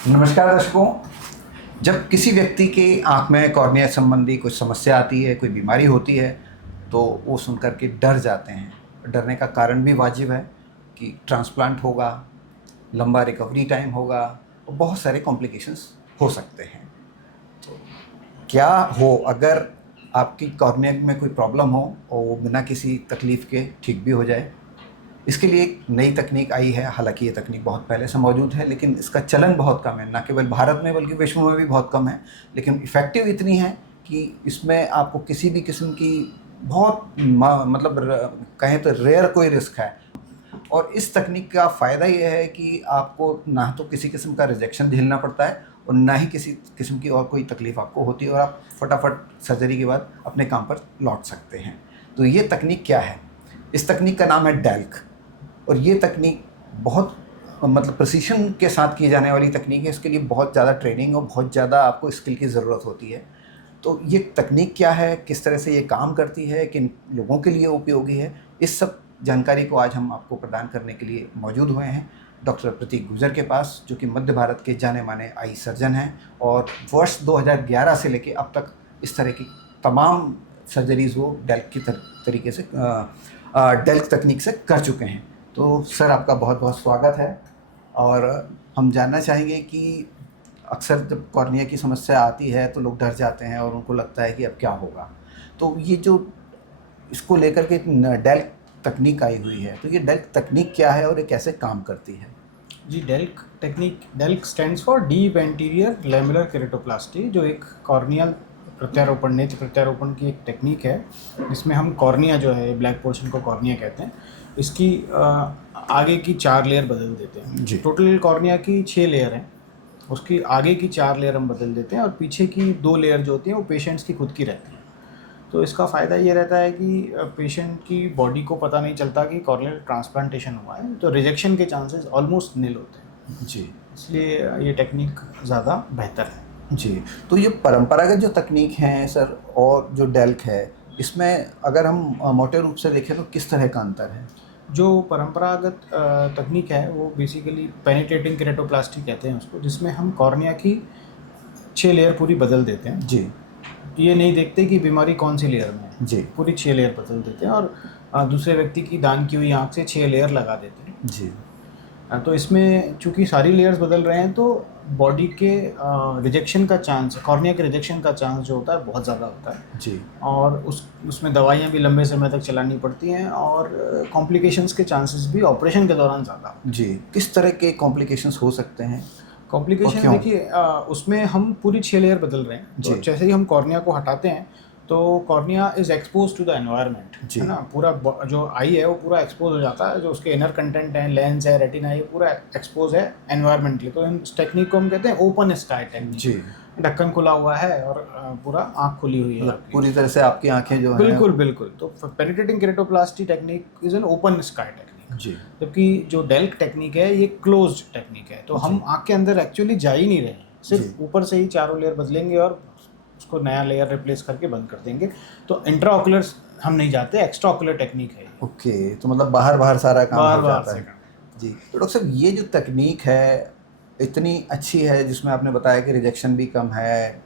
नमस्कार दर्शकों। जब किसी व्यक्ति के आँख में कॉर्निया संबंधी कुछ समस्या आती है, कोई बीमारी होती है, तो वो सुन कर के डर जाते हैं। डरने का कारण भी वाजिब है कि ट्रांसप्लांट होगा, लंबा रिकवरी टाइम होगा और बहुत सारे कॉम्प्लिकेशंस हो सकते हैं। तो क्या हो अगर आपकी कॉर्निया में कोई प्रॉब्लम हो और वो बिना किसी तकलीफ़ के ठीक भी हो जाए? इसके लिए एक नई तकनीक आई है। हालांकि ये तकनीक बहुत पहले से मौजूद है, लेकिन इसका चलन बहुत कम है, ना केवल भारत में बल्कि विश्व में भी बहुत कम है। लेकिन इफ़ेक्टिव इतनी है कि इसमें आपको किसी भी किस्म की बहुत मतलब कहें तो रेयर कोई रिस्क है। और इस तकनीक का फ़ायदा ये है कि आपको ना तो किसी किस्म का रिजेक्शन झेलना पड़ता है और ना ही किसी किस्म की और कोई तकलीफ़ आपको होती है, और आप फटाफट सर्जरी के बाद अपने काम पर लौट सकते हैं। तो ये तकनीक क्या है? इस तकनीक का नाम है डेल्क। और ये तकनीक बहुत मतलब प्रिसीशन के साथ की जाने वाली तकनीक है। इसके लिए बहुत ज़्यादा ट्रेनिंग और बहुत ज़्यादा आपको स्किल की ज़रूरत होती है। तो ये तकनीक क्या है, किस तरह से ये काम करती है, किन लोगों के लिए उपयोगी है, इस सब जानकारी को आज हम आपको प्रदान करने के लिए मौजूद हुए हैं डॉक्टर प्रतीक गुर्जर के पास, जो कि मध्य भारत के जाने माने आई सर्जन हैं और वर्ष 2011 से लेके अब तक इस तरह की तमाम सर्जरीज़ वो डेल्क की तरीके से डेल्क तकनीक से कर चुके हैं। तो सर, आपका बहुत बहुत स्वागत है। और हम जानना चाहेंगे कि अक्सर जब कॉर्निया की समस्या आती है तो लोग डर जाते हैं और उनको लगता है कि अब क्या होगा। तो ये जो इसको लेकर के डेल्क तकनीक आई हुई है, तो ये डेल्क तकनीक क्या है और ये कैसे काम करती है? जी, DALK technique, DALK stands for deep anterior lamellar keratoplasty, जो एक कॉर्नियल प्रत्यारोपण, नेत्र प्रत्यारोपण की एक टेक्निक है। इसमें हम कॉर्निया जो है, ब्लैक पोर्शन को कॉर्निया कहते हैं, इसकी आगे की 4 लेयर बदल देते हैं जी। टोटल कॉर्निया की 6 लेयर हैं, उसकी आगे की 4 लेयर हम बदल देते हैं और पीछे की 2 लेयर जो होती हैं वो पेशेंट्स की खुद की रहती हैं। तो इसका फ़ायदा ये रहता है कि पेशेंट की बॉडी को पता नहीं चलता कि कॉर्नियल ट्रांसप्लांटेशन हुआ है, तो रिजेक्शन के चांसेस ऑलमोस्ट निल होते हैं। जी। इसलिए ये टेक्निक ज़्यादा बेहतर है। जी। तो ये परंपरागत जो तकनीक हैं सर और जो डेल्क है, इसमें अगर हम मोटे रूप से देखें तो किस तरह का अंतर है? जो परंपरागत तकनीक है वो बेसिकली पेनिट्रेटिंग केरेटोप्लास्टी कहते हैं उसको, जिसमें हम कॉर्निया की 6 लेयर पूरी बदल देते हैं। जी। ये नहीं देखते कि बीमारी कौन सी लेयर में है, जी। पूरी 6 लेयर बदल देते हैं और दूसरे व्यक्ति की दान की हुई आँख से 6 लेयर लगा देते हैं। जी। तो इसमें चूंकि सारी लेयर्स बदल रहे हैं तो बॉडी के रिजेक्शन का चांस, कॉर्निया के रिजेक्शन का चांस जो होता है बहुत ज़्यादा होता है। जी। और उसमें दवाइयाँ भी लंबे समय तक चलानी पड़ती हैं और कॉम्प्लिकेशंस के चांसेस भी ऑपरेशन के दौरान ज़्यादा। जी। किस तरह के कॉम्प्लिकेशंस हो सकते हैं? कॉम्प्लिकेशन देखिए, उसमें हम पूरी 6 लेयर बदल रहे हैं, तो जी। जैसे ही हम कॉर्निया को हटाते हैं तो cornea is expose to the environment, जी। है ना। पूरा जो आई है वो पूरा एक्सपोज हो जाता है, जो उसके इनर कंटेंट है, लेंस है, रेटिना है, ये पूरा एक्सपोज है एनवायरमेंटली। तो इस टेक्निक को हम कहते हैं ओपन स्काई टेक्निक। जी। ढक्कन खुला हुआ है और पूरा आँख खुली हुई है मतलब आपकी। पूरी तरह से आपकी आंखें जो हैं। बिल्कुल बिल्कुल। तो penetrating keratoplasty technique is an open sky technique, जी। जबकि जो डेल्क टेक्निक है ये क्लोज्ड टेक्निक है। तो हम आँख के अंदर एक्चुअली जा ही नहीं रहे हैं, सिर्फ ऊपर से ही चारों लेयर बदलेंगे और उसको नया लेयर रिप्लेस करके बंद कर देंगे। तो इंट्राऑकुलर हम नहीं जाते, एक्स्ट्रा ऑकुलर टेक्निक है। ओके, तो मतलब बाहर सारा काम हो जाता है। से जी। तो डॉक्टर साहब, ये जो तकनीक है इतनी अच्छी है, जिसमें आपने बताया कि रिजेक्शन भी कम है,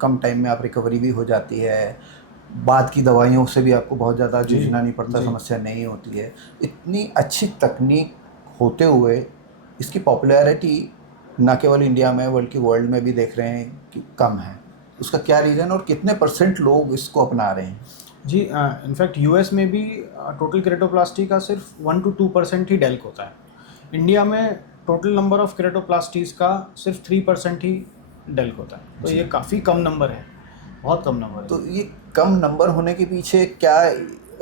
कम टाइम में आप रिकवरी भी हो जाती है, बाद की दवाइयों से भी आपको बहुत ज़्यादा जूझना नहीं पड़ता, समस्या नहीं होती है। इतनी अच्छी तकनीक होते हुए इसकी पॉपुलैरिटी ना केवल इंडिया में बल्कि वर्ल्ड में भी देख रहे हैं कि कम है। उसका क्या रीज़न और कितने % लोग इसको अपना रहे हैं? जी, इनफैक्ट यूएस में भी टोटल केरेटोप्लास्टी का सिर्फ 1 to 2% ही डेल्क होता है। इंडिया में टोटल नंबर ऑफ केरेटोप्लास्टीज का सिर्फ 3% ही डेल्क होता है। तो ये काफ़ी कम नंबर है, बहुत कम नंबर है। तो ये कम नंबर होने के पीछे क्या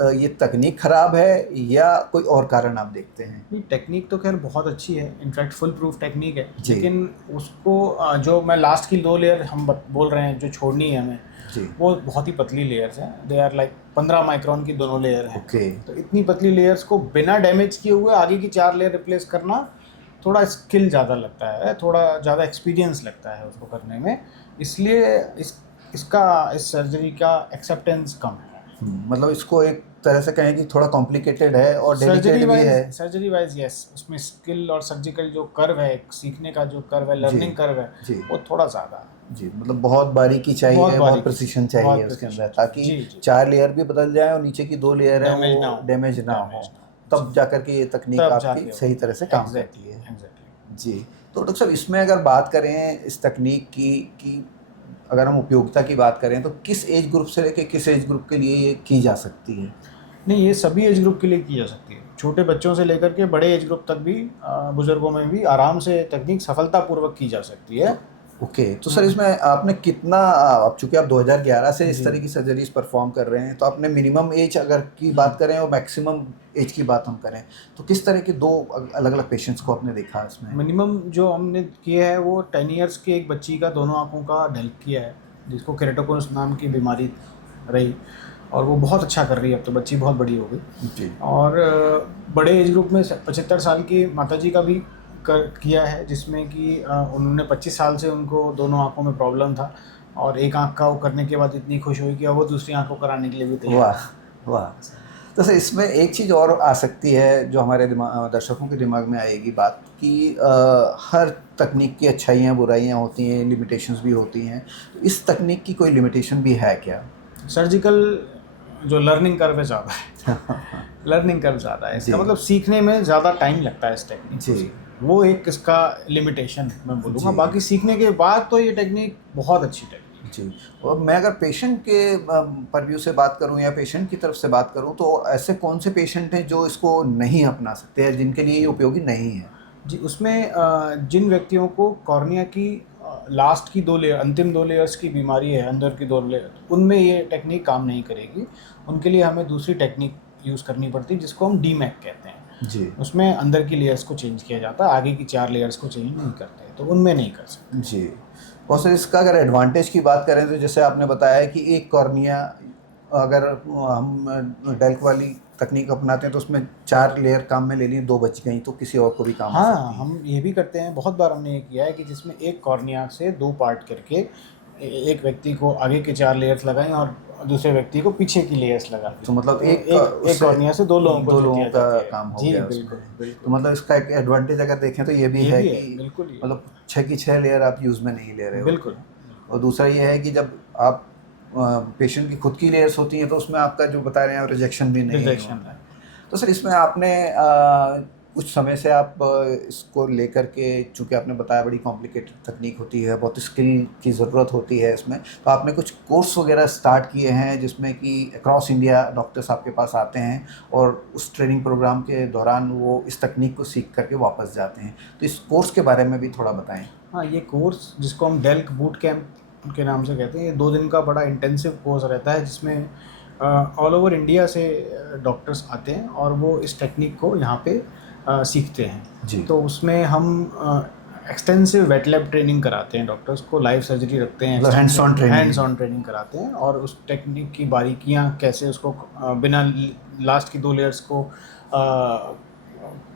ये तकनीक ख़राब है या कोई और कारण आप देखते हैं? नहीं, टेक्निक तो खैर बहुत अच्छी है, इनफैक्ट फुल प्रूफ टेक्निक है, जी। लेकिन उसको जो मैं लास्ट की 2 लेयर हम बोल रहे हैं जो छोड़नी है हमें, जी। वो बहुत ही पतली लेयर्स हैं। दे आर लाइक 15 माइक्रोन की दोनों लेयर हैं। ओके। तो इतनी पतली लेयर्स को बिना डैमेज किए हुए आगे की 4 लेयर रिप्लेस करना थोड़ा स्किल ज़्यादा लगता है, थोड़ा ज़्यादा एक्सपीरियंस लगता है उसको करने में, इसलिए इस सर्जरी का एक्सेप्टेंस कम है। मतलब इसको एक तरह से कहें कि थोड़ा कॉम्प्लिकेटेड है और डेलिकेट भी है। सर्जरी वाइज यस, उसमें स्किल और सर्जिकल जो कर्व है, सीखने का जो कर्व है, लर्निंग कर्व है, जी वो थोड़ा ज़्यादा है। जी, मतलब बहुत बारीकी चाहिए, बहुत प्रिसीशन चाहिए उसके अंदर, ताकि 4 लेयर भी बदल जाए और नीचे की 2 लेयर है वो डैमेज ना हो, तब जाकर के ये तकनीक आपकी सही तरह से काम करती है। जी, तो डॉक्टर साहब इसमें अगर बात करें इस तकनीक की कि अगर हम उपयोगिता की बात करें तो किस एज ग्रुप से लेकर किस एज ग्रुप के लिए ये की जा सकती है? नहीं, ये सभी एज ग्रुप के लिए की जा सकती है, छोटे बच्चों से लेकर के बड़े एज ग्रुप तक भी, बुजुर्गों में भी आराम से तकनीक सफलतापूर्वक की जा सकती है। ओके, तो सर इसमें आपने कितना, अब चूंकि आप 2011 से इस तरह की सर्जरीज परफॉर्म कर रहे हैं, तो आपने मिनिमम एज अगर की बात करें और मैक्सिमम एज की बात हम करें तो किस तरह के 2 अलग अलग पेशेंट्स को आपने देखा इसमें? मिनिमम जो हमने किया है वो 10 इयर्स के एक बच्ची का दोनों आंखों का डेल्क किया है, जिसको केरेटोकोनस नाम की बीमारी रही, और वो बहुत अच्छा कर रही है, अब तो बच्ची बहुत बड़ी हो गई जी। और बड़े एज ग्रुप में 75 साल की माताजी का भी किया है, जिसमें कि उन्होंने 25 साल से उनको दोनों आंखों में प्रॉब्लम था, और एक आंख का वो करने के बाद इतनी खुश हुई कि अब वो दूसरी आंख को कराने के लिए भी तैयार। वाह वाह। तो सर इसमें एक चीज़ और आ सकती है जो हमारे दर्शकों के दिमाग में आएगी बात कि हर तकनीक की अच्छाइयाँ बुराइयाँ होती हैं, लिमिटेशंस भी होती हैं, तो इस तकनीक की कोई लिमिटेशन भी है क्या? सर्जिकल जो लर्निंग कर्व है ज़्यादा है लर्निंग कर्व ज़्यादा है, इसका मतलब सीखने में ज़्यादा टाइम लगता है इस टेक्निक जी, वो एक इसका लिमिटेशन मैं बोलूँगा। बाकी सीखने के बाद तो ये टेक्निक बहुत अच्छी टेक्निक जी। और मैं अगर पेशेंट के परव्यू से बात करूं या पेशेंट की तरफ से बात करूं तो ऐसे कौन से पेशेंट हैं जो इसको नहीं अपना सकते हैं, जिनके लिए ये उपयोगी नहीं है? जी, उसमें जिन व्यक्तियों को कॉर्निया की लास्ट की 2 लेयर, अंतिम 2 लेयर्स की बीमारी है, अंदर की 2 लेयर, उनमें ये टेक्निक काम नहीं करेगी, उनके लिए हमें दूसरी टेक्निक यूज़ करनी पड़ती है जिसको हम डीमैक कहते हैं। जी। उसमें अंदर की लेयर्स को चेंज किया जाता है, आगे की 4 लेयर्स को चेंज नहीं करते, तो उनमें नहीं कर सकते। जी। और सर इसका अगर एडवांटेज की बात करें तो जैसे आपने बताया कि एक कॉर्निया अगर हम डेल्क वाली तकनीक अपनाते हैं तो उसमें 4 लेयर काम में ले ली, 2 बच गई तो किसी और को भी काम आ सकती हाँ, है। हम ये भी करते हैं, बहुत बार हमने ये किया है कि जिसमें एक कॉर्निया से 2 पार्ट करके एक व्यक्ति को आगे के 4 लेयर्स लगाएं और दूसरे व्यक्ति को पीछे की लेयर्स लगा दी। तो मतलब एक कॉर्निया से 2 लोगों दो लोगों का काम हो गया बिल्कुल, उसमें। बिल्कुल। तो मतलब इसका एक एडवांटेज अगर देखें तो ये भी है कि बिल्कुल मतलब 6 की 6 लेयर आप यूज़ में नहीं ले रहे हो। बिल्कुल। और दूसरा ये है कि जब आप पेशेंट की खुद की लेयर्स होती हैं तो उसमें आपका जो बता रहे हैं रिजेक्शन भी नहीं होता है। तो सर इसमें आपने कुछ समय से आप इसको लेकर के, चूँकि आपने बताया बड़ी कॉम्प्लिकेटेड तकनीक होती है, बहुत स्किल की ज़रूरत होती है इसमें, तो आपने कुछ कोर्स वगैरह स्टार्ट किए हैं जिसमें कि अक्रॉस इंडिया डॉक्टर्स आपके पास आते हैं और उस ट्रेनिंग प्रोग्राम के दौरान वो इस तकनीक को सीख करके वापस जाते हैं, तो इस कोर्स के बारे में भी थोड़ा बताएं। हाँ, ये कोर्स जिसको हम डेल्क बूट कैंप के नाम से कहते हैं, ये 2 दिन का बड़ा इंटेंसिव कोर्स रहता है जिसमें ऑल ओवर इंडिया से डॉक्टर्स आते हैं और वो इस टेक्निक को यहाँ पे सीखते हैं जी। तो उसमें हम एक्सटेंसिव वेट लैब ट्रेनिंग कराते हैं, डॉक्टर्स को लाइव सर्जरी रखते हैं, हैंड्स ऑन ट्रेनिंग कराते हैं और उस टेक्निक की बारीकियाँ कैसे उसको बिना लास्ट की 2 लेयर्स को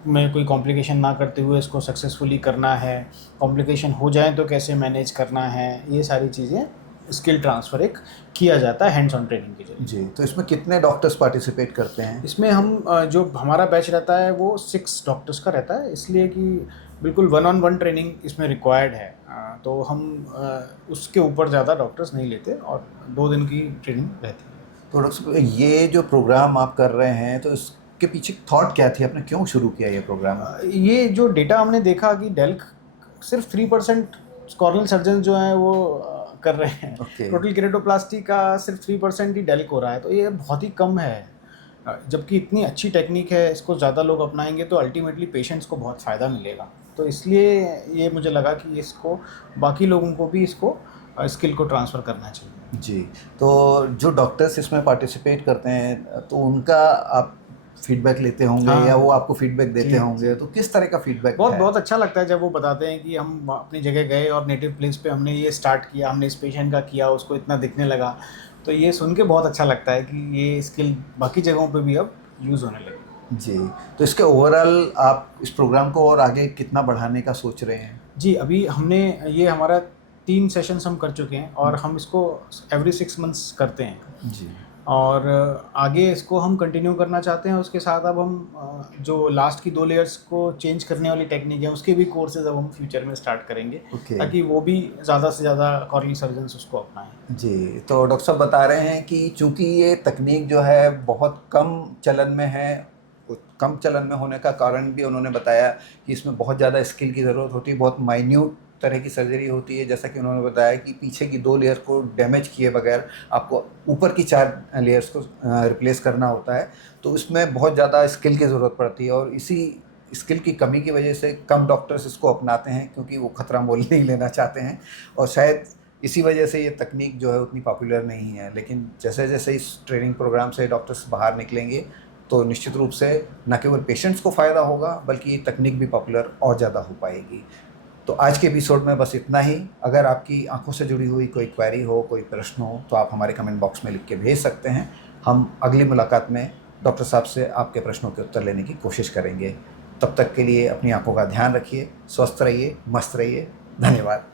में कोई कॉम्प्लिकेशन ना करते हुए इसको सक्सेसफुली करना है, कॉम्प्लिकेशन हो जाए तो कैसे मैनेज करना है, ये सारी चीज़ें स्किल ट्रांसफ़र एक किया जाता है हैंड्स ऑन ट्रेनिंग के जरिए। जी। तो इसमें कितने डॉक्टर्स पार्टिसिपेट करते हैं? इसमें हम जो हमारा बैच रहता है वो 6 डॉक्टर्स का रहता है, इसलिए कि बिल्कुल 1-on-1 ट्रेनिंग इसमें रिक्वायर्ड है, तो हम उसके ऊपर ज़्यादा डॉक्टर्स नहीं लेते और 2 दिन की ट्रेनिंग रहती है। तो डॉक्टर साहब ये जो प्रोग्राम आप कर रहे हैं तो इसके पीछे थॉट क्या थी, आपने क्यों शुरू किया ये प्रोग्राम? ये जो डेटा हमने देखा कि डेल्क सिर्फ 3% कॉर्नियल सर्जन जो हैं वो कर रहे हैं, टोटल केरेटोप्लास्टी का सिर्फ 3% ही डेल्क हो रहा है, तो ये बहुत ही कम है, जबकि इतनी अच्छी टेक्निक है, इसको ज़्यादा लोग अपनाएंगे तो अल्टीमेटली पेशेंट्स को बहुत फ़ायदा मिलेगा, तो इसलिए ये मुझे लगा कि इसको बाकी लोगों को भी इसको स्किल को ट्रांसफ़र करना चाहिए। जी। तो जो डॉक्टर्स इसमें पार्टिसिपेट करते हैं तो उनका आप फीडबैक लेते होंगे? हाँ, या वो आपको फीडबैक देते होंगे, तो किस तरह का फीडबैक है? बहुत अच्छा लगता है जब वो बताते हैं कि हम अपनी जगह गए और नेटिव प्लेस पे हमने ये स्टार्ट किया, हमने इस पेशेंट का किया, उसको इतना दिखने लगा, तो ये सुन के बहुत अच्छा लगता है कि ये स्किल बाकी जगहों पे भी अब यूज़ होने लगी। जी। तो इसके ओवरऑल आप इस प्रोग्राम को और आगे कितना बढ़ाने का सोच रहे हैं? जी, अभी हमने ये हमारा 3 सेशंस हम कर चुके हैं और हम इसको एवरी 6 मंथ्स करते हैं। जी। और आगे इसको हम कंटिन्यू करना चाहते हैं। उसके साथ अब हम जो लास्ट की 2 लेयर्स को चेंज करने वाली टेक्निक है उसके भी कोर्सेज अब हम फ्यूचर में स्टार्ट करेंगे, ओके। ताकि वो भी ज़्यादा से ज़्यादा कॉर्नियल सर्जन्स उसको अपनाएं। जी, तो डॉक्टर साहब बता रहे हैं कि चूंकि ये तकनीक जो है बहुत कम चलन में है, कम चलन में होने का कारण भी उन्होंने बताया कि इसमें बहुत ज़्यादा स्किल की ज़रूरत होती है, बहुत माइन्यूट तरह की सर्जरी होती है। जैसा कि उन्होंने बताया कि पीछे की 2 लेयर को डैमेज किए बगैर आपको ऊपर की 4 लेयर्स को रिप्लेस करना होता है, तो इसमें बहुत ज़्यादा स्किल की ज़रूरत पड़ती है और इसी स्किल की कमी की वजह से कम डॉक्टर्स इसको अपनाते हैं, क्योंकि वो खतरा मोल नहीं लेना चाहते हैं और शायद इसी वजह से ये तकनीक जो है उतनी पॉपुलर नहीं है। लेकिन जैसे जैसे इस ट्रेनिंग प्रोग्राम से डॉक्टर्स बाहर निकलेंगे तो निश्चित रूप से न केवल पेशेंट्स को फ़ायदा होगा बल्कि ये तकनीक भी पॉपुलर और ज़्यादा हो पाएगी। तो आज के एपिसोड में बस इतना ही। अगर आपकी आंखों से जुड़ी हुई कोई क्वेरी हो, कोई प्रश्न हो, तो आप हमारे कमेंट बॉक्स में लिख के भेज सकते हैं। हम अगली मुलाकात में डॉक्टर साहब से आपके प्रश्नों के उत्तर लेने की कोशिश करेंगे। तब तक के लिए अपनी आंखों का ध्यान रखिए, स्वस्थ रहिए, मस्त रहिए। धन्यवाद।